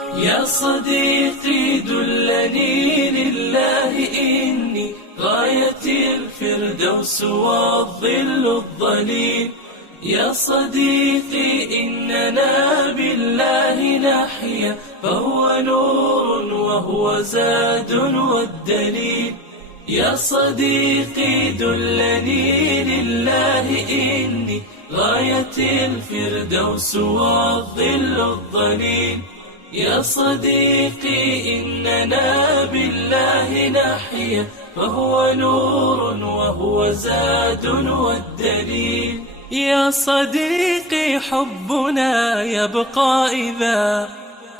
يا صديقي دلني لله إني غاية الفردوس والظل الظليل. يا صديقي إننا بالله نحيا فهو نور وهو زاد والدليل. يا صديقي دلني لله إني غاية الفردوس والظل الظليل. يا صديقي إننا بالله نحيا فهو نور وهو زاد والدليل. يا صديقي حبنا يبقى إذا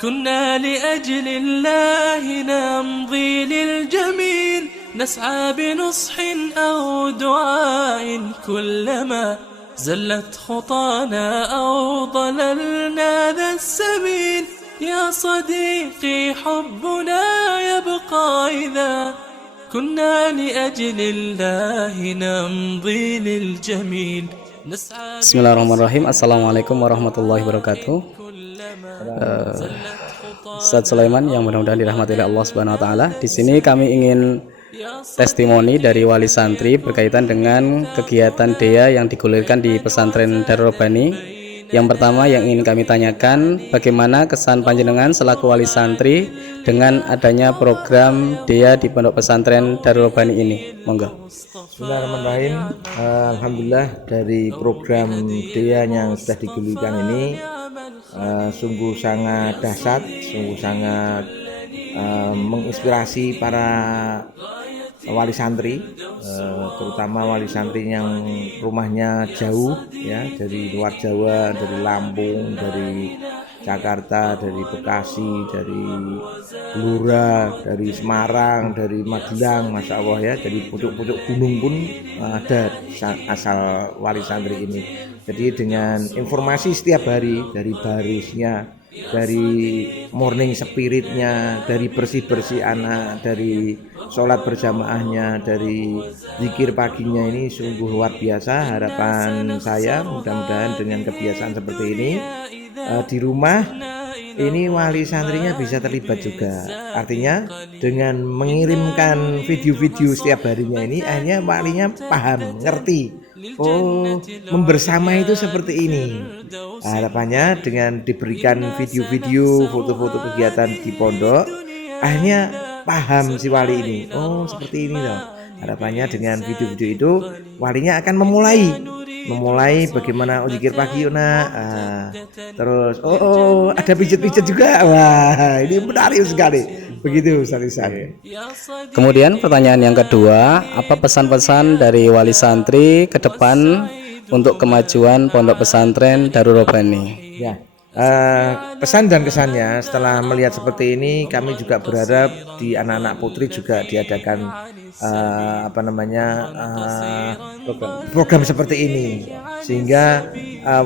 كنا لأجل الله نمضي للجميل. نسعى بنصح أو دعاء كلما زلت خطانا أو ضللنا ذا السبيل. يا صديقي حبنا يبقى إذا كنا لأجل الله نمضي للجميل. Bismillahirrahmanirrahim. Assalamualaikum warahmatullahi wabarakatuh. Ustadz Sulaiman yang mudah-mudahan dirahmati oleh Allah Subhanahu wa taala. Di sini kami ingin testimoni dari wali santri berkaitan dengan kegiatan Dea yang digulirkan di pesantren Darul Rabbani. Yang pertama yang ingin kami tanyakan, bagaimana kesan panjenengan selaku wali santri dengan adanya program Dea di pondok pesantren Darul Rabbani ini? Monggo. Bismillahirrahmanirrahim. Alhamdulillah, dari program Dea yang sudah digulirkan ini sungguh sangat dahsyat, sungguh sangat menginspirasi para wali santri, terutama wali santri yang rumahnya jauh ya, dari luar Jawa, dari Lampung, dari Jakarta, dari Bekasi, dari Blora, dari Semarang, dari Magelang, Masya Allah ya, dari pucuk-pucuk gunung pun ada asal wali santri ini. Jadi dengan informasi setiap hari dari barisnya, dari morning spiritnya, dari bersih-bersih anak, dari sholat berjamaahnya, dari zikir paginya, ini sungguh luar biasa. Harapan saya mudah-mudahan dengan kebiasaan seperti ini di rumah ini wali santrinya bisa terlibat juga. Artinya dengan mengirimkan video-video setiap harinya ini akhirnya walinya paham, ngerti. Oh, membersama itu seperti ini. Harapannya dengan diberikan video-video, foto-foto kegiatan di pondok, akhirnya paham si wali ini. Oh, seperti ini loh. Harapannya dengan video-video itu walinya akan memulai bagaimana zikir pagi nak. Terus ada pijet-pijet juga. Wah, ini menarik sekali. Begitu Ustaz. Kemudian pertanyaan yang kedua, apa pesan-pesan dari wali santri ke depan untuk kemajuan pondok pesantren Darul Rabbani? Ya, pesan dan kesannya setelah melihat seperti ini, kami juga berharap di anak-anak putri juga diadakan program seperti ini, sehingga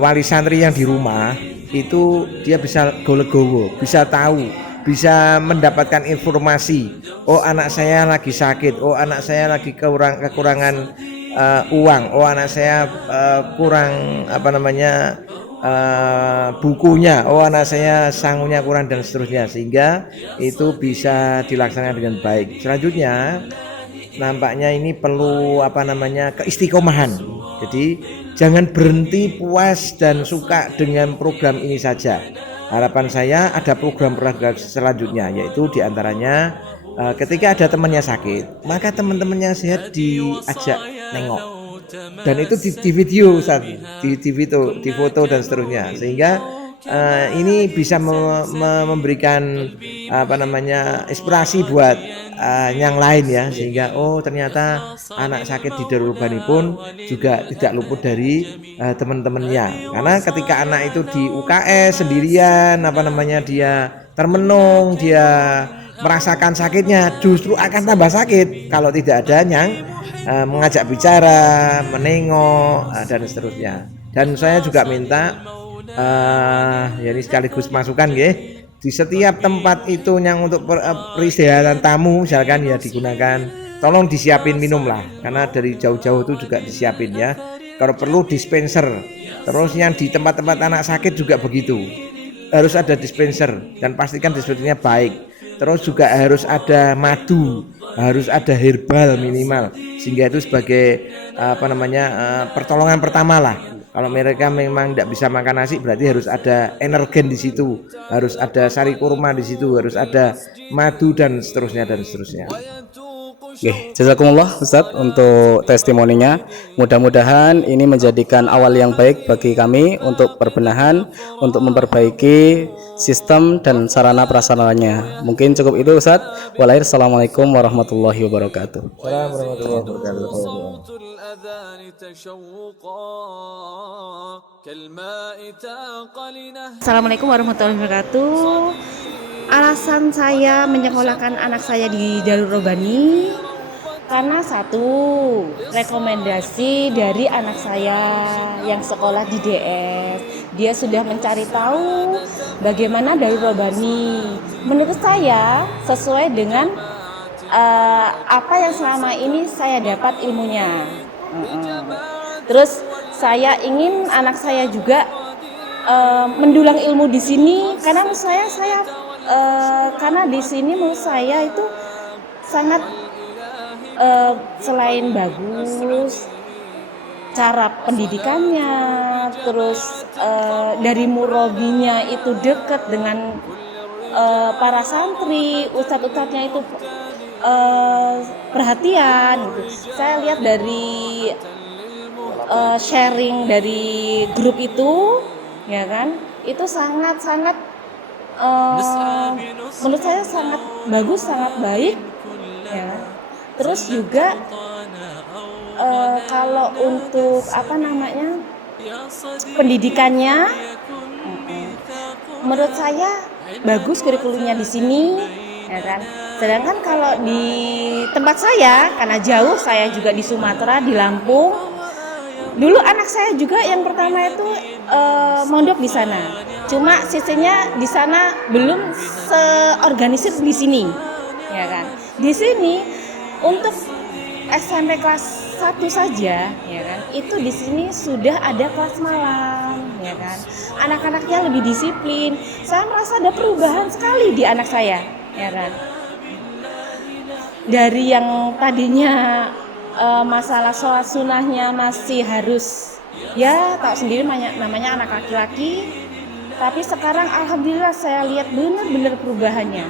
wali santri yang di rumah itu dia bisa golegowo, bisa tahu, bisa mendapatkan informasi. Oh, anak saya lagi sakit, oh anak saya lagi kekurangan uang, oh anak saya kurang bukunya, oh anak saya sangunya kurang, dan seterusnya, sehingga itu bisa dilaksanakan dengan baik. Selanjutnya nampaknya ini perlu keistiqomahan. Jadi jangan berhenti puas dan suka dengan program ini saja. Harapan saya ada program selanjutnya, yaitu diantaranya ketika ada temannya sakit, maka teman-teman yang sehat diajak nengok, dan itu di video, di foto dan seterusnya, sehingga ini bisa memberikan inspirasi buat yang lain ya, sehingga oh ternyata anak sakit di Darul Rabbani pun juga tidak luput dari teman-temannya. Karena ketika anak itu di UKS sendirian, dia termenung, dia merasakan sakitnya, justru akan tambah sakit kalau tidak ada yang mengajak bicara, menengok, dan seterusnya. Dan saya juga minta ya ini sekaligus masukan ya, di setiap tempat itu yang untuk peristirahat tamu misalkan ya digunakan, tolong disiapin minum lah, karena dari jauh-jauh itu juga disiapin ya. Kalau perlu dispenser. Terus yang di tempat-tempat anak sakit juga begitu. harus ada dispenser dan pastikan dispensernya baik. Terus juga harus ada madu, harus ada herbal minimal, sehingga itu sebagai pertolongan pertama lah. Kalau mereka memang tidak bisa makan nasi, berarti harus ada energen di situ, harus ada sari kurma di situ, harus ada madu dan seterusnya dan seterusnya. Oke, jazakumullah Ustadz untuk testimoninya. Mudah-mudahan ini menjadikan awal yang baik bagi kami untuk perbenahan, untuk memperbaiki sistem dan sarana prasarananya. Mungkin cukup itu Ustadz. Assalamualaikum warahmatullahi wabarakatuh. Assalamualaikum warahmatullahi wabarakatuh. Assalamualaikum warahmatullahi wabarakatuh. Alasan saya menyekolahkan anak saya di Darul Robani karena satu, rekomendasi dari anak saya yang sekolah di DS. Dia sudah mencari tahu bagaimana Darul Robani. Menurut saya sesuai dengan apa yang selama ini saya dapat ilmunya. Terus saya ingin anak saya juga mendulang ilmu di sini karena menurut saya karena di sini menurut saya itu sangat selain bagus cara pendidikannya, terus dari murabinya itu dekat dengan para santri, ustadz-ustadznya itu perhatian gitu. Saya lihat dari sharing dari grup itu, ya kan, itu sangat-sangat menurut saya sangat bagus, sangat baik, ya. Terus juga kalau untuk pendidikannya, menurut saya bagus kurikulumnya di sini, ya kan. Sedangkan kalau di tempat saya, karena jauh, saya juga di Sumatera, di Lampung. Dulu anak saya juga yang pertama itu mondok di sana. Cuma sistemnya di sana belum seorganisir di sini, ya kan. Di sini untuk SMP kelas 1 saja, ya kan, itu di sini sudah ada kelas malam, ya kan. Anak-anaknya lebih disiplin. Saya merasa ada perubahan sekali di anak saya, ya kan. Dari yang tadinya masalah sholat sunnahnya masih harus, ya tahu sendiri namanya anak laki-laki, tapi sekarang alhamdulillah saya lihat benar-benar perubahannya.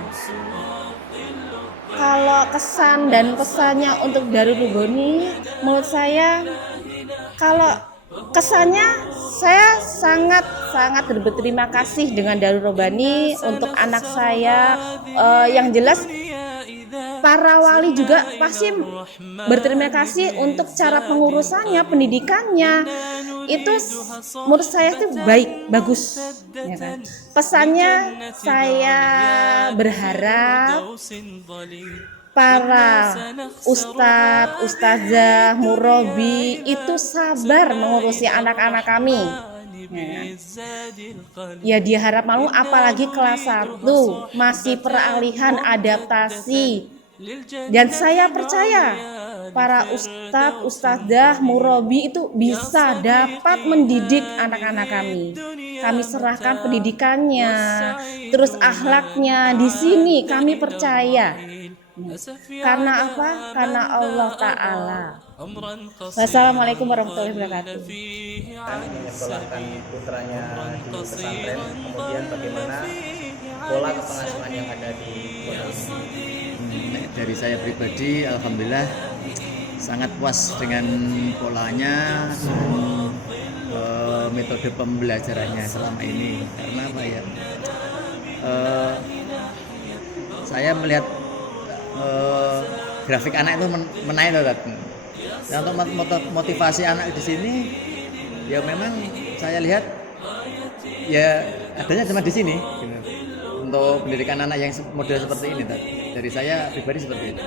Kalau kesan dan pesannya untuk Darul Robani, menurut saya kalau kesannya saya sangat berterima kasih dengan Darul Robani untuk anak saya. Yang jelas para wali juga pasti berterima kasih untuk cara pengurusannya, pendidikannya. Itu menurut saya itu baik, bagus, ya kan. Pesannya saya berharap para ustadz, ustazah, murabi itu sabar mengurusi anak-anak kami. Ya diharap malu, apalagi kelas 1 masih peralihan adaptasi. Dan saya percaya para ustadz, ustazah, murabi itu bisa dapat mendidik anak-anak kami. Kami serahkan pendidikannya, terus akhlaknya di sini kami percaya. Karena apa? Karena Allah Ta'ala. Wassalamualaikum warahmatullahi wabarakatuh. Menyekolahkan putranya di pesantren, kemudian bagaimana pola pengasuhan yang ada di dari saya pribadi, alhamdulillah sangat puas dengan polanya dan metode pembelajarannya selama ini. Karena apa ya? Saya melihat grafik anak itu menaik loh. Nah, untuk motivasi anak di sini, ya memang saya lihat ya adanya cuma di sini. Untuk pendidikan anak yang model seperti ini, dari saya pribadi seperti itu.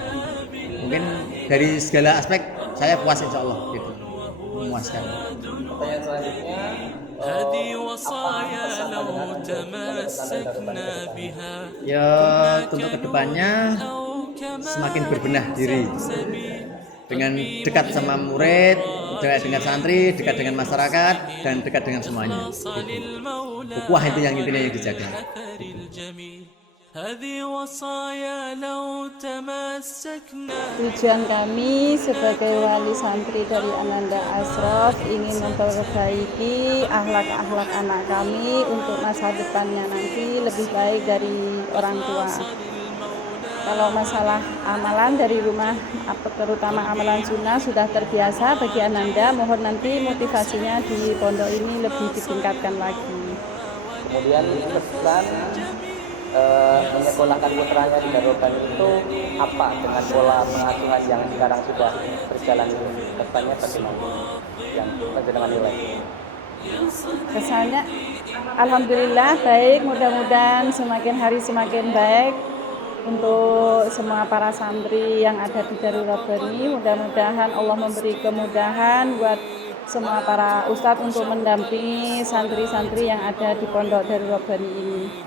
Mungkin dari segala aspek saya puas, insya Allah gitu, memuaskan. Pertanyaan selanjutnya, ya untuk kedepannya semakin berbenah diri dengan dekat sama murid, dekat dengan santri, dekat dengan masyarakat, dan dekat dengan semuanya. Ukhuwah itu yang intinya yang dijaga. Tujuan kami sebagai wali santri dari Ananda Ashraf ingin memperbaiki akhlak-akhlak anak kami untuk masa depannya nanti lebih baik dari orang tua. Kalau masalah amalan dari rumah, terutama amalan sunnah sudah terbiasa bagi Ananda, mohon nanti motivasinya di pondok ini lebih ditingkatkan lagi. Kemudian pesan menyekolahkan putranya di Darul Bani itu apa dengan pola pengasuhan yang sekarang sudah berjalan ini? Kesannya bagaimana? Yang panjenengan nilai? Kesannya alhamdulillah baik, mudah-mudahan semakin hari semakin baik untuk semua para santri yang ada di Darul Rabbani. Mudah-mudahan Allah memberi kemudahan buat semua para ustadz untuk mendampingi santri-santri yang ada di pondok Darul Rabbani ini.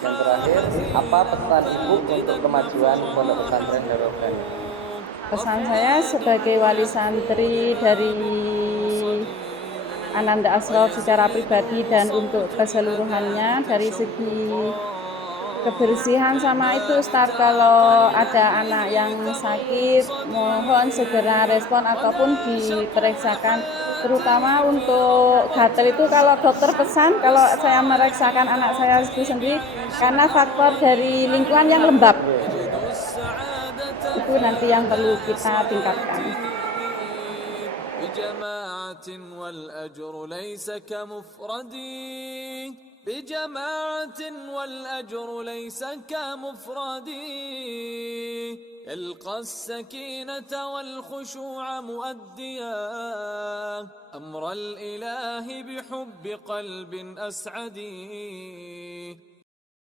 Yang terakhir, apa pesan ibu untuk kemajuan pondok pesantren Darul Rabbani? Pesan saya sebagai wali santri dari Ananda Ashraf secara pribadi dan untuk keseluruhannya, dari segi kebersihan sama itu Ustaz, kalau ada anak yang sakit mohon segera respon ataupun diperiksakan, terutama untuk gatal itu kalau dokter pesan kalau saya memeriksakan anak saya itu sendiri karena faktor dari lingkungan yang lembab itu nanti yang perlu kita tingkatkan. بجماعة والأجر ليس كمفردي القى السكينة والخشوع مؤديا أمر الإله بحب قلب أسعدي